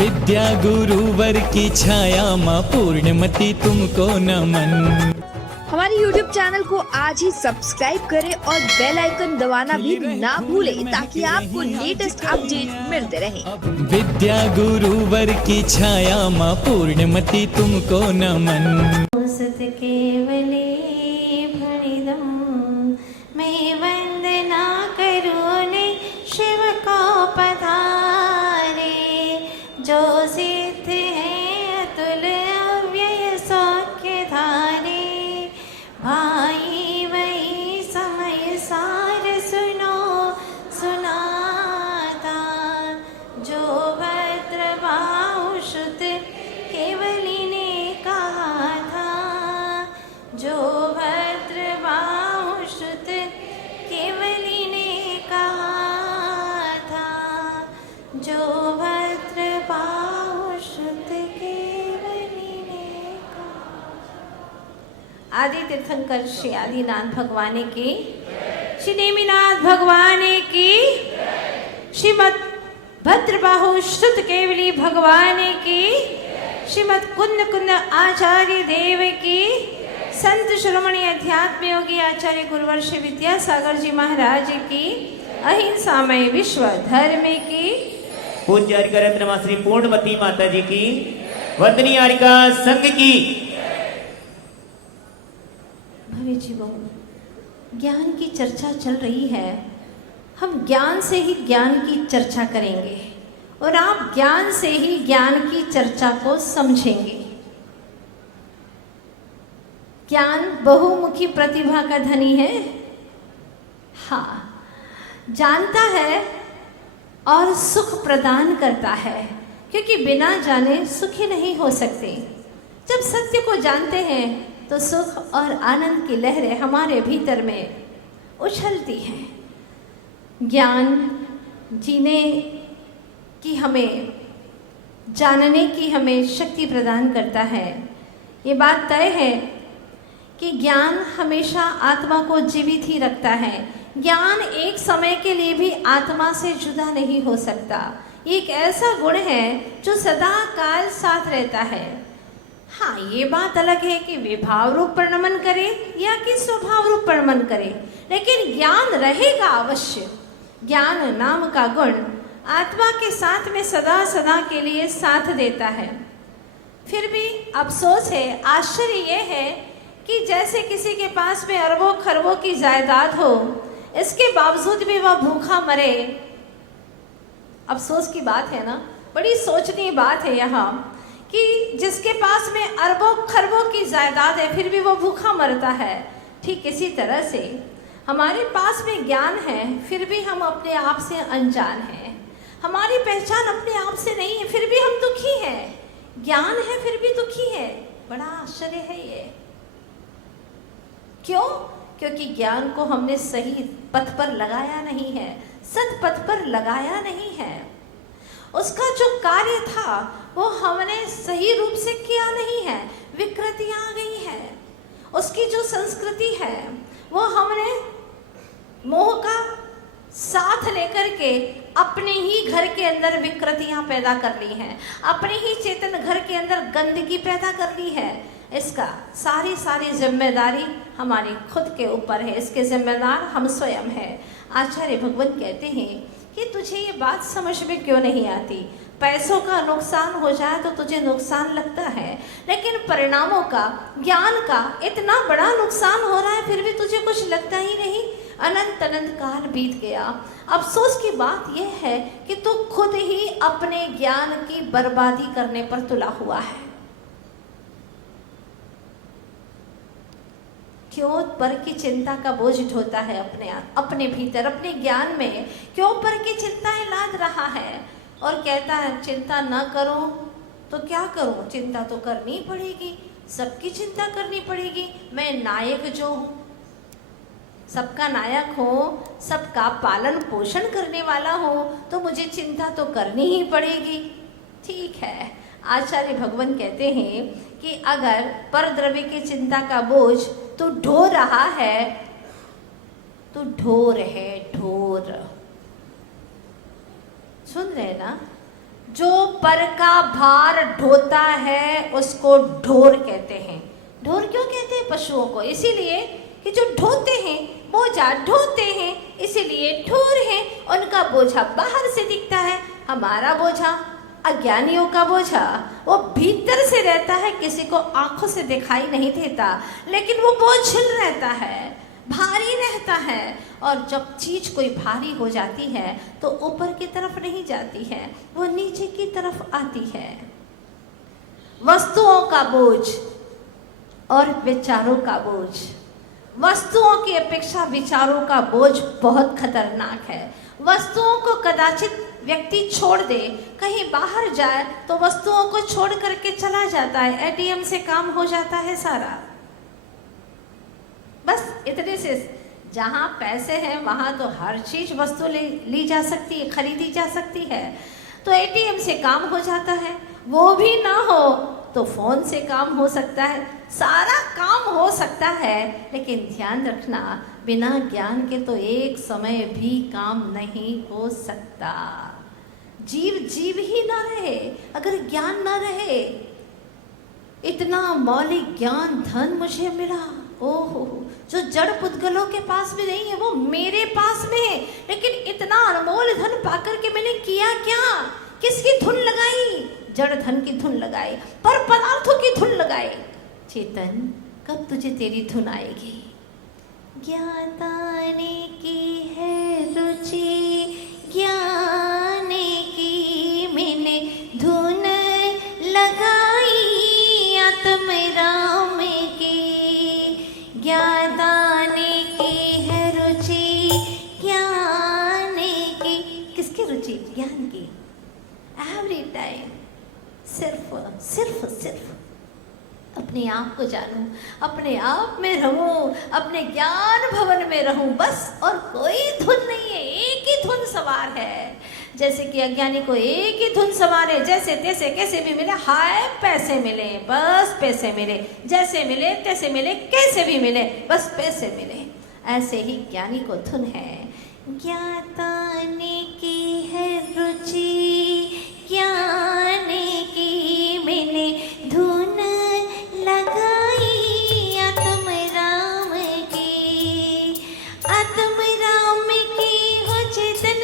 विद्या गुरुवर की छाया माँ पूर्णमती तुमको नमन। हमारे YouTube चैनल को आज ही सब्सक्राइब करें और बेल आइकन दबाना भी ना भूलें ताकि आपको लेटेस्ट अपडेट मिलते रहें। विद्या गुरुवर की छाया माँ पूर्णमती तुमको नमन। सत केवले भणिदम मैं वंदना करूँ ने शिव को पधारे, जो सिद्ध है अतुल अव्यय सौख्य धारे। भाई वही समय सार सुनो सुनाता, जो भद्र बाहु शुद्ध केवली ने कहा था, जो भद्र बाहु शुद्ध केवली ने कहा था, जो भद्र बाहु शुद्ध केवली ने कहा। आदि तीर्थंकर श्री आदिनाथ भगवान की, श्री नेमिनाथ भगवान की, श्रीमद भद्रबाहु शुद्ध केवली भगवान की, श्रीमद कुंद कुंद आचार्य देव की, संत शिरोमणि अध्यात्म योगी आचार्य गुरुवर श्री विद्यासागर जी महाराज की, अहिंसामय विश्व धर्म की, पूज्य हरिका रत्न मां श्री पूर्णमती माता जी की, वंदनीय हरिका संघ की। भव्य जीवों, ज्ञान की चर्चा चल रही है। हम ज्ञान से ही ज्ञान की चर्चा करेंगे और आप ज्ञान से ही ज्ञान की चर्चा को समझेंगे। ज्ञान बहुमुखी प्रतिभा का धनी है। हाँ, जानता है और सुख प्रदान करता है, क्योंकि बिना जाने सुखी नहीं हो सकते। जब सत्य को जानते हैं तो सुख और आनंद की लहरें हमारे भीतर में उछलती हैं। ज्ञान जीने की, हमें जानने की हमें शक्ति प्रदान करता है। ये बात तय है कि ज्ञान हमेशा आत्मा को जीवित ही रखता है। ज्ञान एक समय के लिए भी आत्मा से जुदा नहीं हो सकता। एक ऐसा गुण है जो सदा काल साथ रहता है। हाँ, ये बात अलग है कि विभाव रूप परिणमन करे या कि स्वभाव रूप परिणमन करे, लेकिन ज्ञान रहेगा अवश्य। ज्ञान नाम का गुण आत्मा के साथ में सदा सदा के लिए साथ देता है। फिर भी अफसोस है, आश्चर्य यह है कि जैसे किसी के पास में अरबों खरबों की जायदाद हो, इसके बावजूद भी वह भूखा मरे। अफसोस की बात है ना, बड़ी सोचनीय बात है यहाँ कि जिसके पास में अरबों खरबों की जायदाद है फिर भी वो भूखा मरता है। ठीक इसी तरह से हमारे पास में ज्ञान है फिर भी हम अपने आप से अनजान हैं। हमारी पहचान अपने आप से नहीं है फिर भी हम दुखी हैं। ज्ञान है फिर भी दुखी है। बड़ा आश्चर्य है ये। क्यों? क्योंकि ज्ञान को हमने सही पथ पर लगाया नहीं है, सत पथ पर लगाया नहीं है। उसका जो कार्य था वो हमने सही रूप से किया नहीं है, विकृतियां आ गई हैं। उसकी जो संस्कृति है वो हमने मोह का साथ लेकर के अपने ही घर के अंदर विकृतियां पैदा कर ली हैं, अपने ही चेतन घर के अंदर गंदगी पैदा कर ली है। इसका सारी जिम्मेदारी हमारी खुद के ऊपर है। इसके जिम्मेदार हम स्वयं हैं। आचार्य भगवान कहते हैं कि तुझे ये बात समझ में क्यों नहीं आती। पैसों का नुकसान हो जाए तो तुझे नुकसान लगता है, लेकिन परिणामों का, ज्ञान का इतना बड़ा नुकसान हो रहा है फिर भी तुझे कुछ लगता ही नहीं। अनंत अनंत काल बीत गया। अफसोस की बात यह है कि तू खुद ही अपने ज्ञान की बर्बादी करने पर तुला हुआ है। क्यों पर की चिंता का बोझ ढोता है अपने भीतर, अपने ज्ञान में क्यों पर की चिंताएं लाद रहा है और कहता है चिंता न करो तो क्या करूं, चिंता तो करनी ही पड़ेगी, सबकी चिंता करनी पड़ेगी। मैं नायक जो हूं, सबका नायक हूँ, सबका पालन पोषण करने वाला हूँ, तो मुझे चिंता तो करनी ही पड़ेगी। ठीक है, आचार्य भगवान कहते हैं कि अगर परद्रव्य की चिंता का बोझ तू ढो रहा है तो ढोर है, ढोर। सुन रहे ना, जो पर का भार ढोता है उसको ढोर कहते हैं। ढोर क्यों कहते हैं पशुओं को? इसीलिए कि जो ढोते हैं, बोझा ढोते हैं, इसीलिए ढोर है। उनका बोझा बाहर से दिखता है, हमारा बोझा, अज्ञानियों का बोझा, वो भीतर से रहता है, किसी को आंखों से दिखाई नहीं देता, लेकिन वो बोझिल रहता है, भारी रहता है। और जब चीज कोई भारी हो जाती है तो ऊपर की तरफ नहीं जाती है, वो नीचे की तरफ आती है। वस्तुओं का बोझ और विचारों का बोझ। वस्तुओं की अपेक्षा विचारों का बोझ बहुत खतरनाक है। वस्तुओं को कदाचित व्यक्ति छोड़ दे, कहीं बाहर जाए तो वस्तुओं को छोड़ करके चला जाता है, एटीएम से काम हो जाता है सारा। बस इतने से, जहाँ पैसे हैं वहाँ तो हर चीज वस्तु ली जा सकती है, खरीदी जा सकती है। तो एटीएम से काम हो जाता है, वो भी ना हो तो फोन से काम हो सकता है, सारा काम हो सकता है। लेकिन ध्यान रखना, बिना ज्ञान के तो एक समय भी काम नहीं हो सकता। जीव ही ना रहे अगर ज्ञान ना रहे। इतना मौलिक ज्ञान धन मुझे मिला, ओहो, जो जड़ पुद्गलों के पास भी नहीं है वो मेरे पास में है। लेकिन इतना अनमोल धन पाकर के मैंने किया क्या? किसकी धुन लगाई? जड़ धन की धुन लगाई, पर पदार्थों की धुन लगाई। चेतन, कब तुझे तेरी धुन आएगी? ज्ञाताने की है रुचि, ज्ञाने की मैंने धुन लगाई, आत्म राम की। ज्ञाताने की है रुचि, ज्ञाने की। किसकी रुचि? ज्ञान की। एवरी टाइम सिर्फ अपने आप को जानूं, अपने आप में रहूं, अपने ज्ञान भवन में रहूं, बस। और कोई धुन नहीं है, एक ही धुन सवार है। जैसे कि अज्ञानी को एक ही धुन सवार है, जैसे तैसे कैसे भी मिले, हाय पैसे मिले, बस पैसे मिले, जैसे मिले तैसे मिले, कैसे भी मिले, बस पैसे मिले। ऐसे ही ज्ञानी को धुन है। ज्ञाताने की है रुचि, ज्ञाने की मैंने धुन लगाई, आत्म राम की। आत्म राम की हो चेतन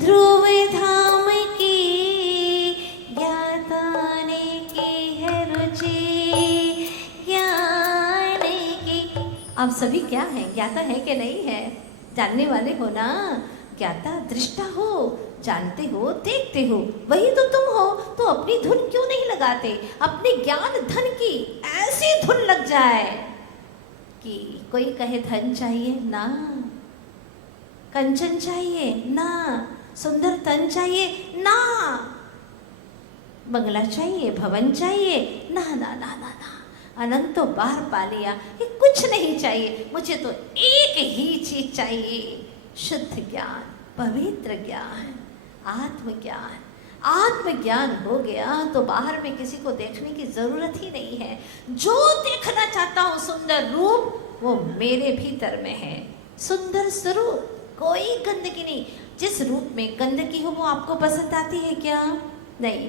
ध्रुव धाम की। ज्ञाताने की है रुचि, ज्ञाने की। आप सभी क्या हैं? ज्ञाता है कि नहीं है? जानने वाले हो ना? ज्ञाता दृष्टा हो, जानते हो, देखते हो, वही तो तुम हो। तो अपनी धुन क्यों नहीं लगाते? अपने ज्ञान धन की ऐसी धुन लग जाए कि कोई कहे धन चाहिए ना, कंचन चाहिए ना, सुंदर तन चाहिए ना, बंगला चाहिए, भवन चाहिए ना, ना ना ना ना, अनंत तो बाहर पा लिया, ये कुछ नहीं चाहिए, मुझे तो एक ही चीज चाहिए, शुद्ध ज्ञान, पवित्र ज्ञान, आत्मज्ञान। आत्मज्ञान हो गया तो बाहर में किसी को देखने की जरूरत ही नहीं है। जो देखना चाहता हूँ सुंदर रूप, वो मेरे भीतर में है। सुंदर स्वरूप, कोई गंदगी नहीं। जिस रूप में गंदगी हो वो आपको पसंद आती है क्या? नहीं।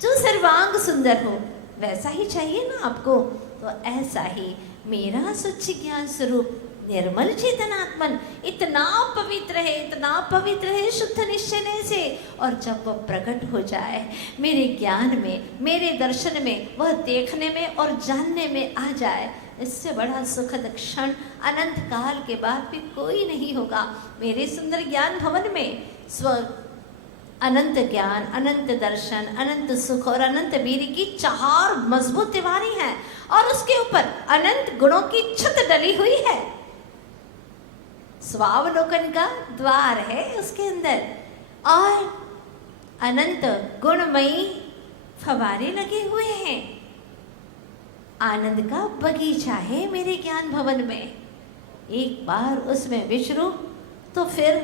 जो सर्वांग सुंदर हो वैसा ही चाहिए ना आपको। तो ऐसा ही मेरा स्वच्छ ज्ञान स्वरूप निर्मल चेतनात्मन इतना पवित्र है, इतना पवित्र है शुद्ध निश्चय से। और जब वह प्रकट हो जाए मेरे ज्ञान में, मेरे दर्शन में, वह देखने में और जानने में आ जाए, इससे बड़ा सुखद क्षण अनंत काल के बाद भी कोई नहीं होगा। मेरे सुंदर ज्ञान भवन में स्व अनंत ज्ञान, अनंत दर्शन, अनंत सुख और अनंत वीर की 4 मजबूत दीवारें हैं और उसके ऊपर अनंत गुणों की छत डली हुई है। स्वावलोकन का द्वार है उसके अंदर और अनंत गुणमयी फवारे लगे हुए हैं। आनंद का बगीचा है मेरे ज्ञान भवन में। एक बार उसमें विचरूं तो फिर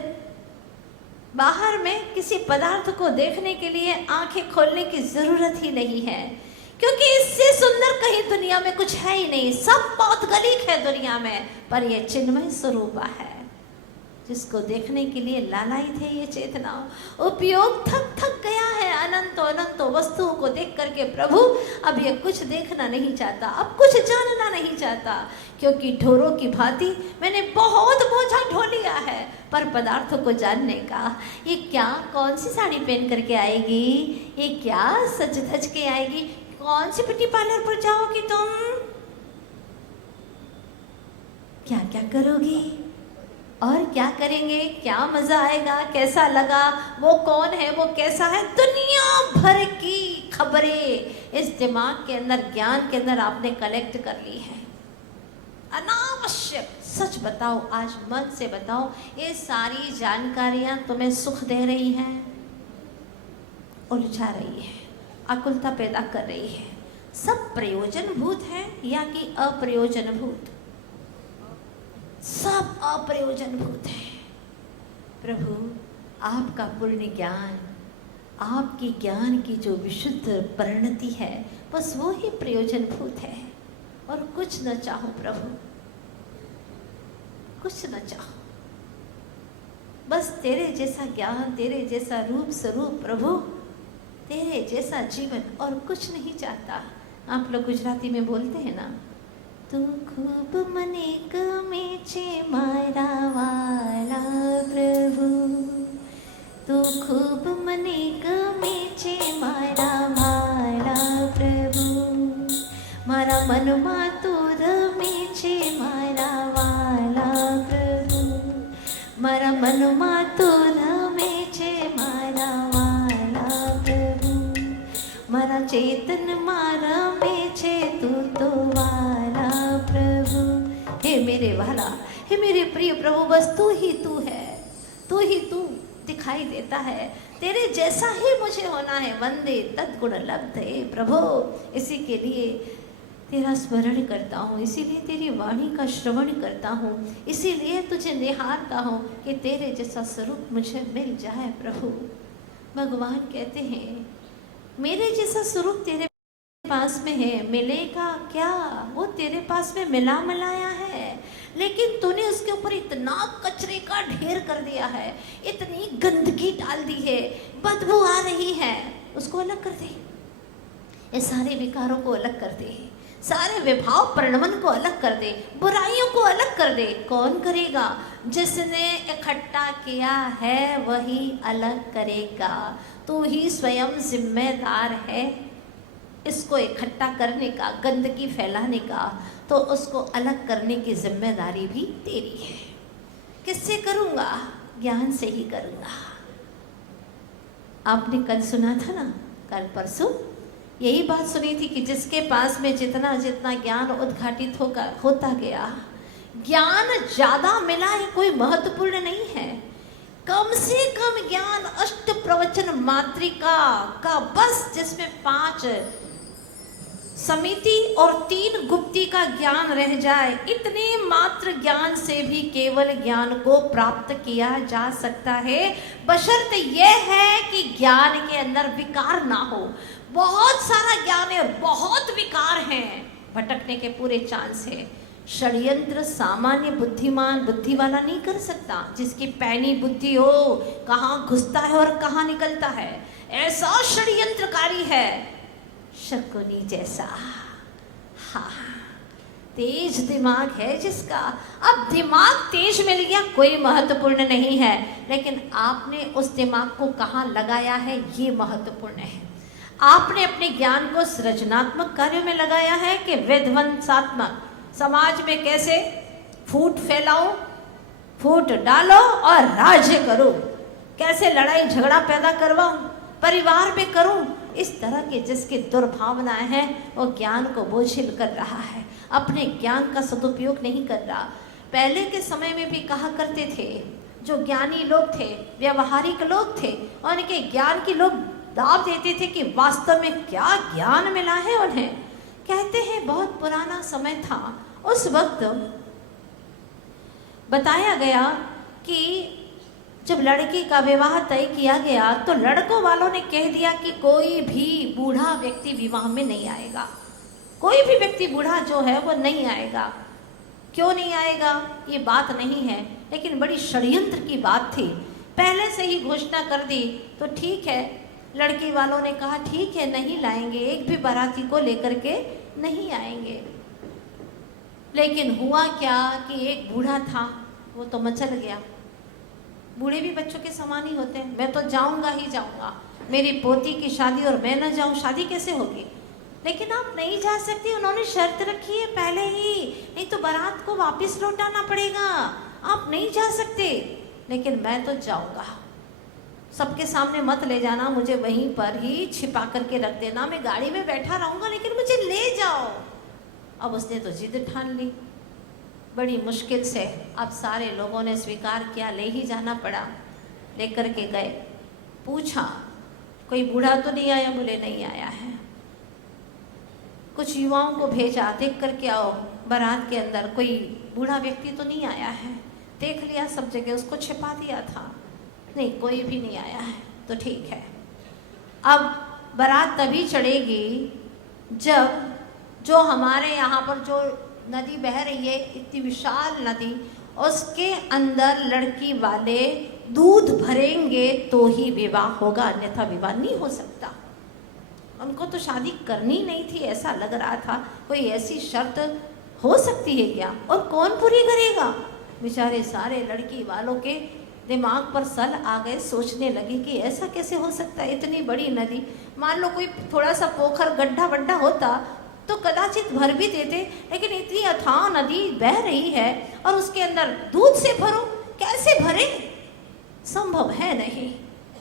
बाहर में किसी पदार्थ को देखने के लिए आंखें खोलने की जरूरत ही नहीं है, क्योंकि इससे सुंदर कहीं दुनिया में कुछ है ही नहीं। सब बहुत गलीक है दुनिया में, पर यह चिन्मय स्वरूप है जिसको देखने के लिए लालाई थे ये चेतना। उपयोग थक गया है अनंतों वस्तुओं को देख करके प्रभु अब ये कुछ देखना नहीं चाहता, अब कुछ जानना नहीं चाहता, क्योंकि ढोरों की भांति मैंने बहुत बोझा ढो लिया है पर पदार्थों को जानने का। ये क्या, कौन सी साड़ी पहन करके आएगी, ये क्या सज धज के आएगी, कौन सी ब्यूटी पार्लर पर जाओगी तुम, क्या क्या करोगी और क्या करेंगे, क्या मजा आएगा, कैसा लगा, वो कौन है, वो कैसा है, दुनिया भर की खबरें इस दिमाग के अंदर, ज्ञान के अंदर आपने कलेक्ट कर ली है। अनावश्यक, सच बताओ, आज मन से बताओ, ये सारी जानकारियां तुम्हें सुख दे रही हैं, उलझा रही है, आकुलता पैदा कर रही है, सब प्रयोजनभूत है या कि अप्रयोजनभूत? सब अप्रयोजनभूत है। प्रभु आपका पूर्ण ज्ञान, आपकी ज्ञान की जो विशुद्ध परिणति है बस वो ही प्रयोजनभूत है, और कुछ न चाहो प्रभु, कुछ न चाहो, बस तेरे जैसा ज्ञान, तेरे जैसा रूप स्वरूप प्रभु, तेरे जैसा जीवन, और कुछ नहीं चाहता। आप लोग गुजराती में बोलते हैं ना, तू खूब मने गमे छे मारा वाला प्रभु, तू खूब मने गमे छे मारा वाला प्रभु, मारा मनमा तू रमे छे मारा वाला प्रभु, मारा मनमा तू रमे छे मारा वाला प्रभु, मारा चेतन मारा में छे तू तो वाला प्रभु। हे मेरे वाला, हे मेरे प्रिय प्रभु, बस तू ही तू है, तू ही तू दिखाई देता है, तेरे जैसा ही मुझे होना है। वंदे तद्गुण लब्धे प्रभु, इसी के लिए तेरा स्मरण करता हूँ, इसीलिए तेरी वाणी का श्रवण करता हूँ, इसीलिए तुझे निहारता हूँ कि तेरे जैसा स्वरूप मुझे मिल जाए प्रभु। भगवान कहते हैं मेरे जैसा स्वरूप तेरे पास में है, मिलेगा क्या, वो तेरे पास में मिला मिलाया है, लेकिन तूने उसके ऊपर इतना कचरे का ढेर कर दिया है, इतनी गंदगी डाल दी है, बदबू आ रही है, उसको अलग कर दे, ये सारे विकारों को अलग कर दे, सारे विभाव परिणमन को अलग कर दे, बुराइयों को अलग कर दे। कौन करेगा? जिसने इकट्ठा किया है वही अलग करेगा। तू ही स्वयं जिम्मेदार है इसको इकट्ठा करने का, गंदगी फैलाने का, तो उसको अलग करने की जिम्मेदारी भी तेरी है। किससे करूँगा? ज्ञान से ही करूँगा। आपने कल सुना था ना, कल परसों यही बात सुनी थी कि जिसके पास में जितना जितना ज्ञान उद्घाटित होता गया, ज्ञान ज़्यादा मिला है कोई महत्वपूर्ण नहीं है, कम से कम ज्ञान अष्ट प्रवचन मात्रिका का बस, जिसमें 5 समिति और 3 गुप्ती का ज्ञान रह जाए, इतने मात्र ज्ञान से भी केवल ज्ञान को प्राप्त किया जा सकता है, बशर्ते यह है कि ज्ञान के अंदर विकार ना हो। बहुत सारा ज्ञान है, बहुत विकार हैं, भटकने के पूरे चांस है। षड्यंत्र सामान्य बुद्धिमान बुद्धि वाला नहीं कर सकता, जिसकी पैनी बुद्धि हो, कहाँ घुसता है और कहाँ निकलता है, ऐसा षड्यंत्रकारी है शकुनी जैसा। हाँ, तेज दिमाग है जिसका। अब दिमाग तेज मिल गया कोई महत्वपूर्ण नहीं है, लेकिन आपने उस दिमाग को कहाँ लगाया है ये महत्वपूर्ण है। आपने अपने ज्ञान को सृजनात्मक कार्यों में लगाया है कि विध्वंसात्मक, समाज में कैसे फूट फैलाओ, फूट डालो और राज्य करो, कैसे लड़ाई झगड़ा पैदा करवाऊं, परिवार में करूं, इस तरह के जिसकी दुर्भावनाएं हैं वो ज्ञान को बोझिल कर रहा है, अपने ज्ञान का सदुपयोग नहीं कर रहा। पहले के समय में भी कहा करते थे, जो ज्ञानी लोग थे, व्यवहारिक लोग थे, उनके ज्ञान की लोग दाव देते थे कि वास्तव में क्या ज्ञान मिला है उन्हें। कहते हैं बहुत पुराना समय था, उस वक्त बताया गया कि जब लड़की का विवाह तय किया गया तो लड़कों वालों ने कह दिया कि कोई भी बूढ़ा व्यक्ति विवाह में नहीं आएगा, कोई भी व्यक्ति बूढ़ा जो है वो नहीं आएगा। क्यों नहीं आएगा? ये बात नहीं है लेकिन बड़ी षड्यंत्र की बात थी। पहले से ही घोषणा कर दी तो ठीक है। लड़की वालों ने कहा ठीक है, नहीं लाएंगे, एक भी बाराती को लेकर के नहीं आएंगे। लेकिन हुआ क्या कि एक बूढ़ा था, वो तो मचल गया। बूढ़े भी बच्चों के समान ही होते हैं। मैं तो जाऊंगा ही जाऊंगा, मेरी पोती की शादी और मैं न जाऊं, शादी कैसे होगी? लेकिन आप नहीं जा सकती, उन्होंने शर्त रखी है पहले ही, नहीं तो बारात को वापस लौटाना पड़ेगा, आप नहीं जा सकते। लेकिन मैं तो जाऊंगा, सबके सामने मत ले जाना, मुझे वहीं पर ही छिपा करके रख देना, मैं गाड़ी में बैठा रहूंगा लेकिन मुझे ले जाओ। अब उसने तो जिद ठान ली। बड़ी मुश्किल से अब सारे लोगों ने स्वीकार किया, ले ही जाना पड़ा। लेकर के गए, पूछा कोई बूढ़ा तो नहीं आया? बोले नहीं आया है। कुछ युवाओं को भेजा, देख करके आओ बारात के अंदर कोई बूढ़ा व्यक्ति तो नहीं आया है। देख लिया सब जगह, उसको छिपा दिया था, नहीं कोई भी नहीं आया है। तो ठीक है, अब बारात तभी चढ़ेगी जब जो हमारे यहाँ पर जो नदी बह रही है, इतनी विशाल नदी, उसके अंदर लड़की वाले दूध भरेंगे तो ही विवाह होगा, अन्यथा विवाह नहीं हो सकता। उनको तो शादी करनी नहीं थी, ऐसा लग रहा था। कोई ऐसी शर्त हो सकती है क्या? और कौन पूरी करेगा? बेचारे सारे लड़की वालों के दिमाग पर सल आ गए, सोचने लगे कि ऐसा कैसे हो सकता है। इतनी बड़ी नदी, मान लो कोई थोड़ा सा पोखर गड्ढा वड्ढा होता तो कदाचित भर भी देते, लेकिन इतनी अथाह नदी बह रही है और उसके अंदर दूध से भरो, कैसे भरे? संभव है नहीं,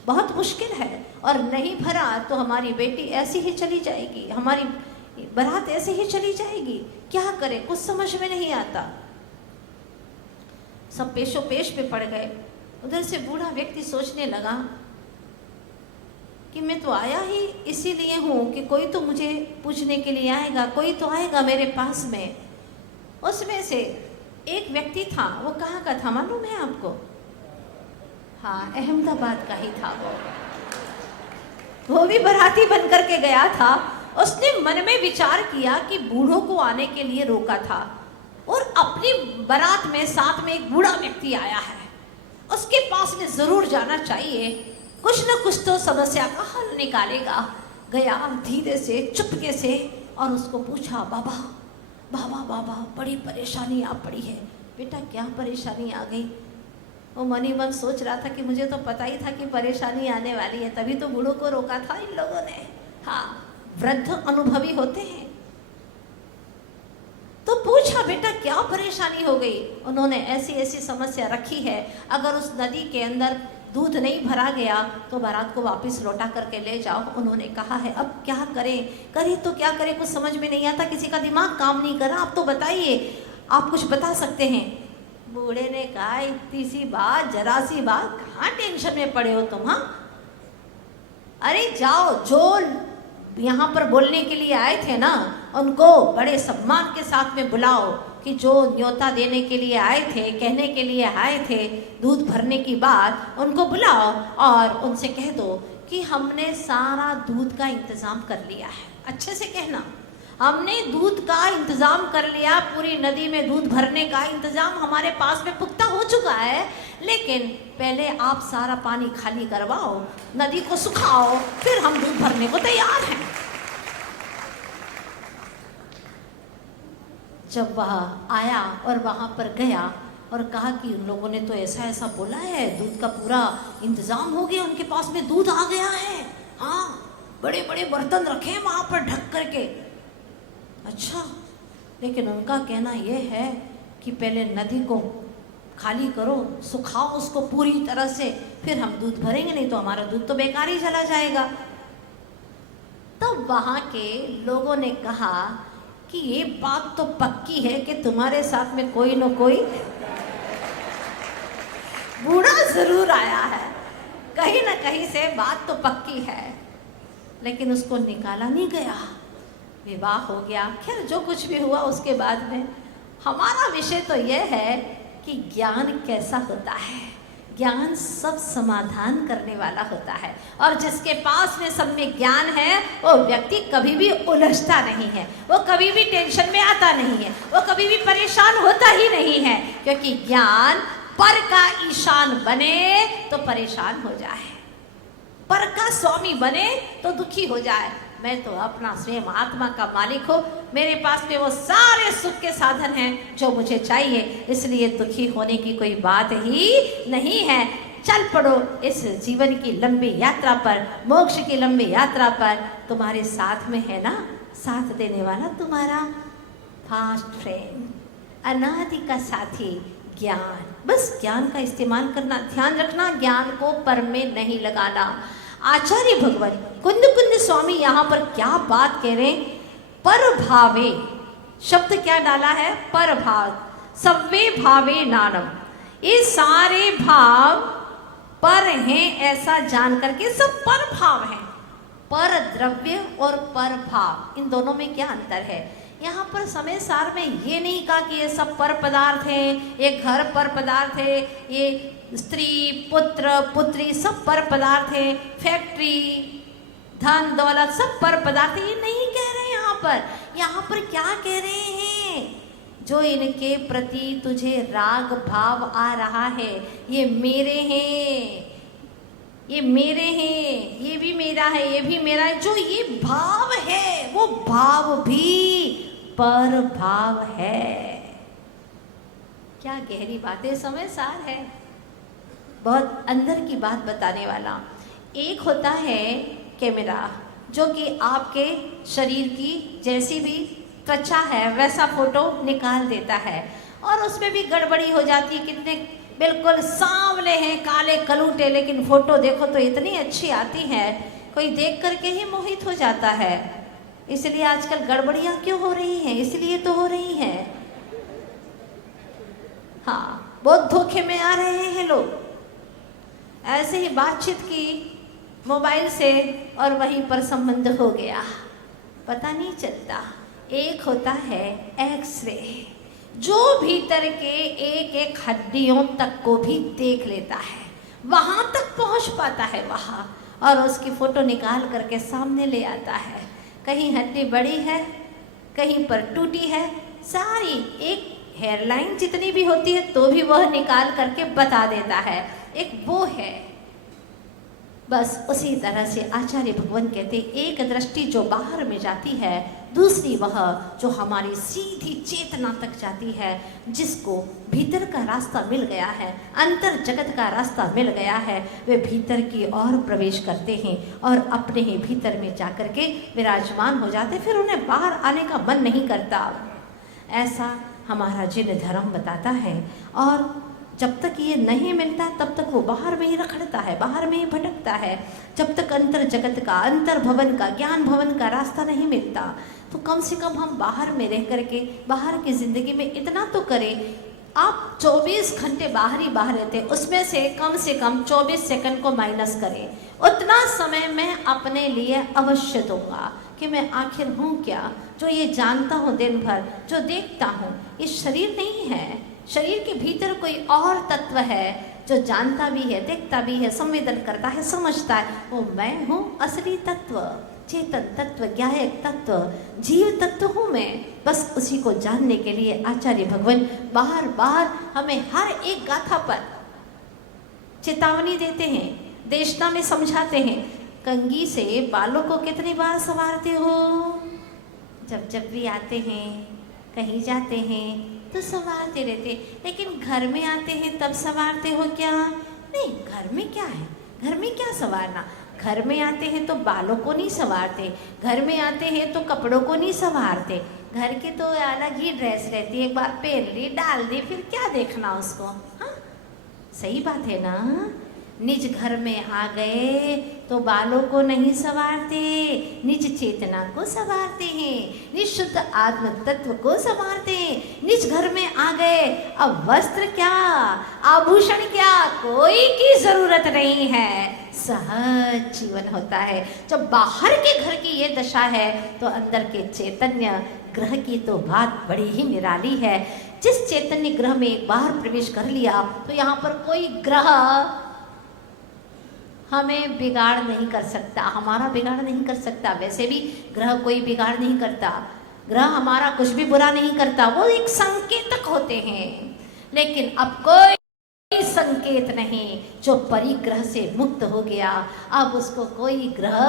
बहुत मुश्किल है। और नहीं भरा तो हमारी बेटी ऐसी ही चली जाएगी, हमारी बारात ऐसे ही चली जाएगी। क्या करे, कुछ समझ में नहीं आता। सब पेशो पेश पे पड़ गए। उधर से बूढ़ा व्यक्ति सोचने लगा कि मैं तो आया ही इसीलिए हूँ कि कोई तो मुझे पूछने के लिए आएगा, कोई तो आएगा मेरे पास में। उसमें से एक व्यक्ति था, वो कहाँ का था मालूम है आपको? हाँ, अहमदाबाद का ही था। वो भी बाराती बन करके गया था। उसने मन में विचार किया कि बूढ़ों को आने के लिए रोका था और अपनी बारात में साथ में एक बूढ़ा व्यक्ति आया है, उसके पास में जरूर जाना चाहिए, कुछ न कुछ तो समस्या का हल निकालेगा। गया धीरे से, चुपके से, और उसको पूछा, बाबा बाबा बाबा बड़ी परेशानी आ पड़ी है। बेटा क्या परेशानी आ गई? वो मन ही मन सोच रहा था कि मुझे तो पता ही था कि परेशानी आने वाली है, तभी तो बूढ़ों को रोका था इन लोगों ने। हाँ, वृद्ध अनुभवी होते हैं। तो पूछा, बेटा क्या परेशानी हो गई? उन्होंने ऐसी ऐसी समस्या रखी है, अगर उस नदी के अंदर दूध नहीं भरा गया तो बारात को वापस लौटा करके ले जाओ। उन्होंने कहा है, अब क्या करें? करें तो क्या करें, कुछ समझ में नहीं आता, किसी का दिमाग काम नहीं कर रहा। आप तो बताइए, आप कुछ बता सकते हैं। बूढ़े ने कहा, इतनी सी बात, जरा सी बात, कहाँ टेंशन में पड़े हो तुम? हाँ, अरे जाओ, जो यहाँ पर बोलने के लिए आए थे ना, उनको बड़े सम्मान के साथ में बुलाओ कि जो न्योता देने के लिए आए थे, कहने के लिए आए थे दूध भरने की बात, उनको बुलाओ और उनसे कह दो कि हमने सारा दूध का इंतज़ाम कर लिया है। अच्छे से कहना, हमने दूध का इंतज़ाम कर लिया, पूरी नदी में दूध भरने का इंतज़ाम हमारे पास में पुख्ता हो चुका है, लेकिन पहले आप सारा पानी खाली करवाओ, नदी को सुखाओ, फिर हम दूध भरने को तैयार हैं। जब वह आया और वहाँ पर गया और कहा कि उन लोगों ने तो ऐसा ऐसा बोला है, दूध का पूरा इंतज़ाम हो गया, उनके पास में दूध आ गया है। हाँ, बड़े बड़े बर्तन रखे हैं वहाँ पर ढक करके। अच्छा, लेकिन उनका कहना यह है कि पहले नदी को खाली करो, सुखाओ उसको पूरी तरह से, फिर हम दूध भरेंगे, नहीं तो हमारा दूध तो बेकार ही चला जाएगा। तब वहाँ के लोगों ने कहा कि ये बात तो पक्की है कि तुम्हारे साथ में कोई न कोई बूढ़ा जरूर आया है, कहीं न कहीं से बात तो पक्की है, लेकिन उसको निकाला नहीं गया। विवाह हो गया। खैर, जो कुछ भी हुआ उसके बाद में हमारा विषय तो यह है कि ज्ञान कैसा होता है। ज्ञान सब समाधान करने वाला होता है, और जिसके पास में सब में ज्ञान है वो व्यक्ति कभी भी उलझता नहीं है, वो कभी भी टेंशन में आता नहीं है, वो कभी भी परेशान होता ही नहीं है, क्योंकि ज्ञान पर का ईशान बने तो परेशान हो जाए, पर का स्वामी बने तो दुखी हो जाए। मैं तो अपना स्वयं आत्मा का मालिक हूँ, मेरे पास में वो सारे सुख के साधन हैं जो मुझे चाहिए, इसलिए दुखी होने की कोई बात ही नहीं है। चल पड़ो इस जीवन की लंबी यात्रा पर, मोक्ष की लंबी यात्रा पर। तुम्हारे साथ में है ना साथ देने वाला तुम्हारा फास्ट फ्रेंड, अनादि का साथी ज्ञान। बस ज्ञान का इस्तेमाल करना, ध्यान रखना ज्ञान को पर में नहीं लगाना। आचार्य भगवान कुंद कुंद स्वामी यहाँ पर क्या बात कह रहे हैं? पर भावे शब्द क्या डाला है? पर भाव, सव्वे भावे नानम, ये सारे भाव पर हैं ऐसा जान करके सब पर भाव हैं। पर द्रव्य और पर भाव, इन दोनों में क्या अंतर है? यहाँ पर समय सार में ये नहीं कहा कि ये सब पर पदार्थ हैं, ये घर पर पदार्थ है, ये स्त्री पुत्र पुत्री सब पर पदार्थ है, फैक्ट्री धन दौलत सब पर पदार्थ है, ये नहीं कह रहे यहाँ पर। यहाँ पर क्या कह रहे हैं? जो इनके प्रति तुझे राग भाव आ रहा है, ये मेरे हैं, ये मेरे हैं, ये भी मेरा है, ये भी मेरा है। जो ये भाव है वो भाव भी पर भाव है। क्या गहरी बातें, समय सार है, बहुत अंदर की बात बताने वाला। एक होता है कैमरा जो कि आपके शरीर की जैसी भी त्वचा है वैसा फोटो निकाल देता है, और उसमें भी गड़बड़ी हो जाती है। कितने बिल्कुल सांवले हैं, काले कलूटे, लेकिन फोटो देखो तो इतनी अच्छी आती है, कोई देख करके ही मोहित हो जाता है। इसलिए आजकल गड़बड़ियाँ क्यों हो रही हैं? इसलिए तो हो रही हैं, हाँ, बहुत धोखे में आ रहे हैं लोग। ऐसे ही बातचीत की मोबाइल से और वहीं पर संबंध हो गया, पता नहीं चलता। एक होता है एक्सरे, जो भीतर के एक एक हड्डियों तक को भी देख लेता है, वहां तक पहुंच पाता है वहां, और उसकी फोटो निकाल करके सामने ले आता है। कहीं हड्डी बड़ी है, कहीं पर टूटी है, सारी एक हेयरलाइन जितनी भी होती है तो भी वह निकाल करके बता देता है। एक वो है, बस उसी तरह से आचार्य भगवान कहते एक दृष्टि जो बाहर में जाती है, दूसरी वह जो हमारी सीधी चेतना तक जाती है, जिसको भीतर का रास्ता मिल गया है, अंतर जगत का रास्ता मिल गया है, वे भीतर की ओर प्रवेश करते हैं और अपने ही भीतर में जाकर के विराजमान हो जाते, फिर उन्हें बाहर आने का मन नहीं करता। ऐसा हमारा जिन धर्म बताता है, और जब तक ये नहीं मिलता तब तक वो बाहर में ही रखड़ता है, बाहर में ही भटकता है। जब तक अंतर जगत का, अंतर भवन का, ज्ञान भवन का रास्ता नहीं मिलता, तो कम से कम हम बाहर में रह करके बाहर की ज़िंदगी में इतना तो करें। आप 24 घंटे बाहर ही बाहर रहते, उसमें से कम 24 सेकंड को माइनस करें। उतना समय मैं अपने लिए अवश्य दूंगा कि मैं आखिर हूँ क्या, जो ये जानता हूँ दिन भर, जो देखता हूँ। ये शरीर नहीं है, शरीर के भीतर कोई और तत्व है जो जानता भी है, देखता भी है, संवेदन करता है, समझता है। वो मैं हूँ, असली तत्व, चेतन तत्व, ज्ञायक तत्व, जीव तत्व हूँ मैं। बस उसी को जानने के लिए आचार्य भगवान बार बार हमें हर एक गाथा पर चेतावनी देते हैं, देशना में समझाते हैं। कंघी से बालों को कितनी बार संवारते हो? जब भी आते हैं, कहीं जाते हैं तो संवारते रहते, लेकिन घर में आते हैं तब संवारते हो क्या? नहीं, घर में क्या है, घर में क्या संवारना। घर में आते हैं तो बालों को नहीं संवारते, घर में आते हैं तो कपड़ों को नहीं संवारते। घर की तो अलग ही ड्रेस रहती है, एक बार पहन ली, डाल दी, फिर क्या देखना उसको। हाँ, सही बात है ना। निज घर में आ गए तो बालों को नहीं संवारते, निज चेतना को संवारते हैं, निज शुद्ध आत्म तत्व को संवारते हैं। निज घर में आ गए, अब वस्त्र क्या, आभूषण क्या, कोई की जरूरत नहीं है, सहज जीवन होता है। जब बाहर के घर की ये दशा है तो अंदर के चैतन्य ग्रह की तो बात बड़ी ही निराली है। जिस चैतन्य ग्रह में एक बार प्रवेश कर लिया तो यहाँ पर कोई ग्रह हमें बिगाड़ नहीं कर सकता, हमारा बिगाड़ नहीं कर सकता। वैसे भी ग्रह कोई बिगाड़ नहीं करता, ग्रह हमारा कुछ भी बुरा नहीं करता, वो एक संकेतक होते हैं। लेकिन अब कोई संकेत नहीं। जो परिग्रह से मुक्त हो गया, अब उसको कोई ग्रह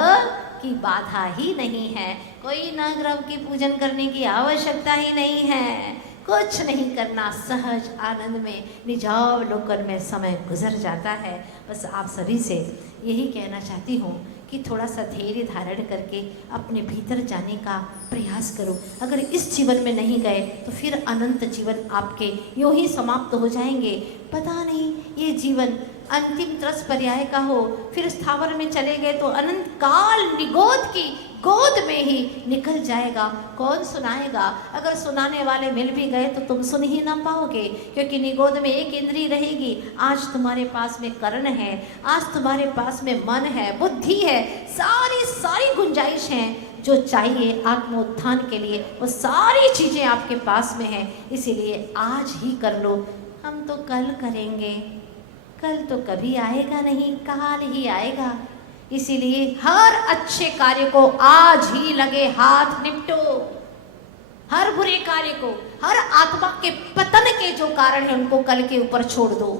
की बाधा ही नहीं है, कोई न ग्रह की पूजन करने की आवश्यकता ही नहीं है, कुछ नहीं करना, सहज आनंद में निजावलोकन में समय गुजर जाता है। बस आप सभी से यही कहना चाहती हूँ कि थोड़ा सा धैर्य धारण करके अपने भीतर जाने का प्रयास करो। अगर इस जीवन में नहीं गए तो फिर अनंत जीवन आपके यूं ही समाप्त हो जाएंगे। पता नहीं ये जीवन अंतिम त्रस पर्याय का हो, फिर स्थावर में चले गए तो अनंत काल निगोद की गोद में ही निकल जाएगा। कौन सुनाएगा? अगर सुनाने वाले मिल भी गए तो तुम सुन ही ना पाओगे, क्योंकि निगोद में एक इंद्री रहेगी। आज तुम्हारे पास में कर्ण है, आज तुम्हारे पास में मन है, बुद्धि है, सारी गुंजाइश है जो चाहिए आत्मोत्थान के लिए, वो सारी चीज़ें आपके पास में हैं। इसीलिए आज ही कर लो। हम तो कल करेंगे, कल तो कभी आएगा नहीं, काल ही आएगा। इसीलिए हर अच्छे कार्य को आज ही लगे हाथ निपटो, हर बुरे कार्य को, हर आत्मा के पतन के जो कारण है उनको कल के ऊपर छोड़ दो।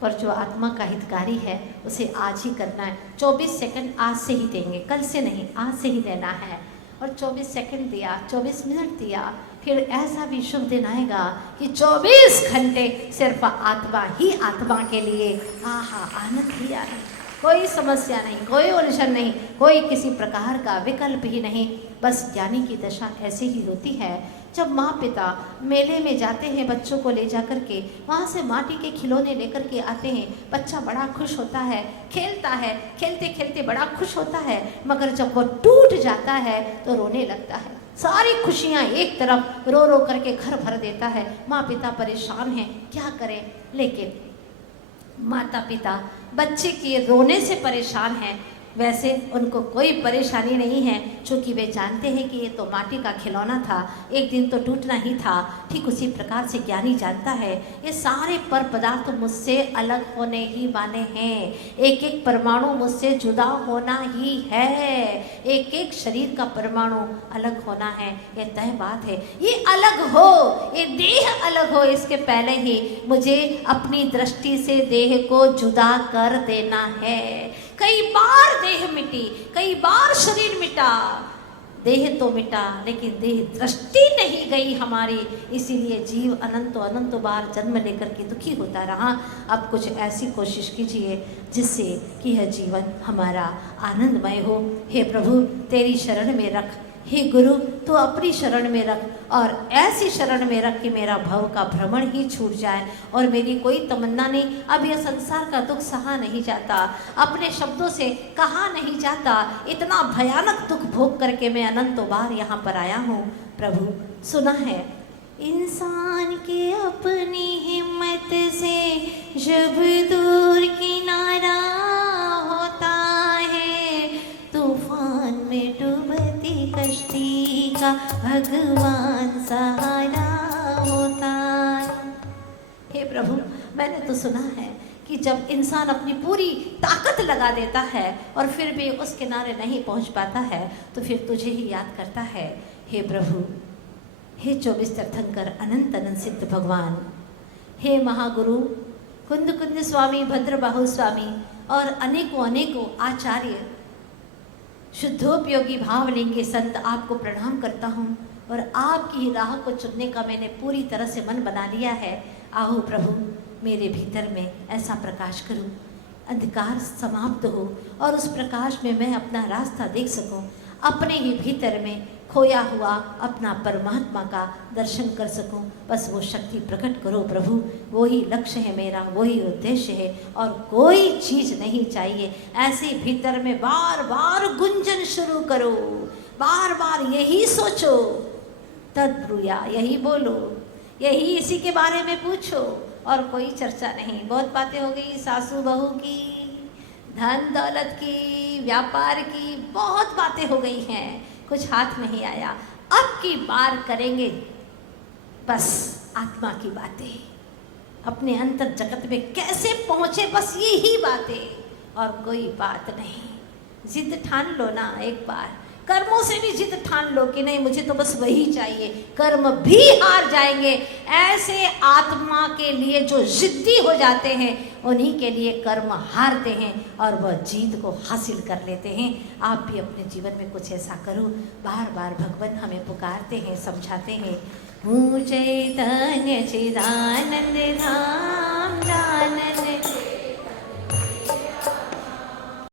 पर जो आत्मा का हितकारी है उसे आज ही करना है। 24 सेकंड आज से ही देंगे, कल से नहीं, आज से ही देना है। और 24 सेकंड दिया, 24 मिनट दिया, फिर ऐसा भी शुभ दिन आएगा कि 24 घंटे सिर्फ आत्मा ही आत्मा के लिए। आहा, आनंद ही आनंद, कोई समस्या नहीं, कोई उलझन नहीं, कोई किसी प्रकार का विकल्प ही नहीं। बस ज्ञानी की दशा ऐसी ही होती है। जब माँ पिता मेले में जाते हैं बच्चों को ले जा कर के, वहाँ से माटी के खिलौने लेकर के आते हैं, बच्चा बड़ा खुश होता है, खेलता है, खेलते खेलते बड़ा खुश होता है, मगर जब वो टूट जाता है तो रोने लगता है। सारी खुशियाँ एक तरफ, रो रो करके घर भर देता है। माँ पिता परेशान हैं, क्या करें? लेकिन माता पिता बच्चे के रोने से परेशान हैं, वैसे उनको कोई परेशानी नहीं है, क्योंकि वे जानते हैं कि ये तो माटी का खिलौना था, एक दिन तो टूटना ही था। ठीक उसी प्रकार से ज्ञानी जानता है ये सारे पर पदार्थ मुझसे अलग होने ही वाले हैं, एक एक परमाणु मुझसे जुदा होना ही है, एक एक शरीर का परमाणु अलग होना है, ये तय बात है। ये अलग हो, ये देह अलग हो, इसके पहले ही मुझे अपनी दृष्टि से देह को जुदा कर देना है। कई बार देह मिटी, कई बार शरीर मिटा, देह तो मिटा लेकिन देह दृष्टि नहीं गई हमारी। इसीलिए जीव अनंत बार जन्म लेकर के दुखी होता रहा। अब कुछ ऐसी कोशिश कीजिए जिससे कि यह जीवन हमारा आनंदमय हो। हे प्रभु, तेरी शरण में रख, हे गुरु तो अपनी शरण में रख, और ऐसी शरण में रख कि मेरा भव का भ्रमण ही छूट जाए और मेरी कोई तमन्ना नहीं। अब यह संसार का दुख सहा नहीं जाता, अपने शब्दों से कहा नहीं जाता। इतना भयानक दुख भोग करके मैं अनंतों बार यहाँ पर आया हूँ। प्रभु, सुना है इंसान के अपनी हिम्मत से जब दूर किनारा होता है, तूफान में डूबती कश्ती का भगवान सहारा होता है। हे प्रभु, मैंने तो सुना है कि जब इंसान अपनी पूरी ताकत लगा देता है और फिर भी उस किनारे नहीं पहुंच पाता है तो फिर तुझे ही याद करता है। हे प्रभु, हे 24 तीर्थंकर अनंत अनंत सिद्ध भगवान, हे महागुरु कुंद कुंद स्वामी, भद्रबाहु स्वामी और अनेकों आचार्य, शुद्धोपयोगी भाव लेंगे संत, आपको प्रणाम करता हूँ और आपकी राह को चुनने का मैंने पूरी तरह से मन बना लिया है। आओ प्रभु, मेरे भीतर में ऐसा प्रकाश करूं, अंधकार समाप्त हो और उस प्रकाश में मैं अपना रास्ता देख सकूं, अपने ही भीतर में खोया हुआ अपना परमात्मा का दर्शन कर सकूं। बस वो शक्ति प्रकट करो प्रभु, वही लक्ष्य है मेरा, वही उद्देश्य है और कोई चीज़ नहीं चाहिए। ऐसे भीतर में बार बार गुंजन शुरू करो, बार बार यही सोचो, तद्ब्रूया, यही बोलो, यही इसी के बारे में पूछो और कोई चर्चा नहीं। बहुत बातें हो गई सासू बहू की, धन दौलत की, व्यापार की, बहुत बातें हो गई हैं, कुछ हाथ नहीं आया। अब की बार करेंगे बस आत्मा की बातें, अपने अंतर जगत में कैसे पहुंचे, बस यही बातें और कोई बात नहीं। जिद ठान लो ना एक बार कर्मों से भी जिद ठान लो कि नहीं मुझे तो बस वही चाहिए, कर्म भी हार जाएंगे। ऐसे आत्मा के लिए जो जिद्दी हो जाते हैं उन्हीं के लिए कर्म हारते हैं और वह जीत को हासिल कर लेते हैं। आप भी अपने जीवन में कुछ ऐसा करो। बार बार भगवान हमें पुकारते हैं, समझाते हैं। चैतन्य चिदानंद धाम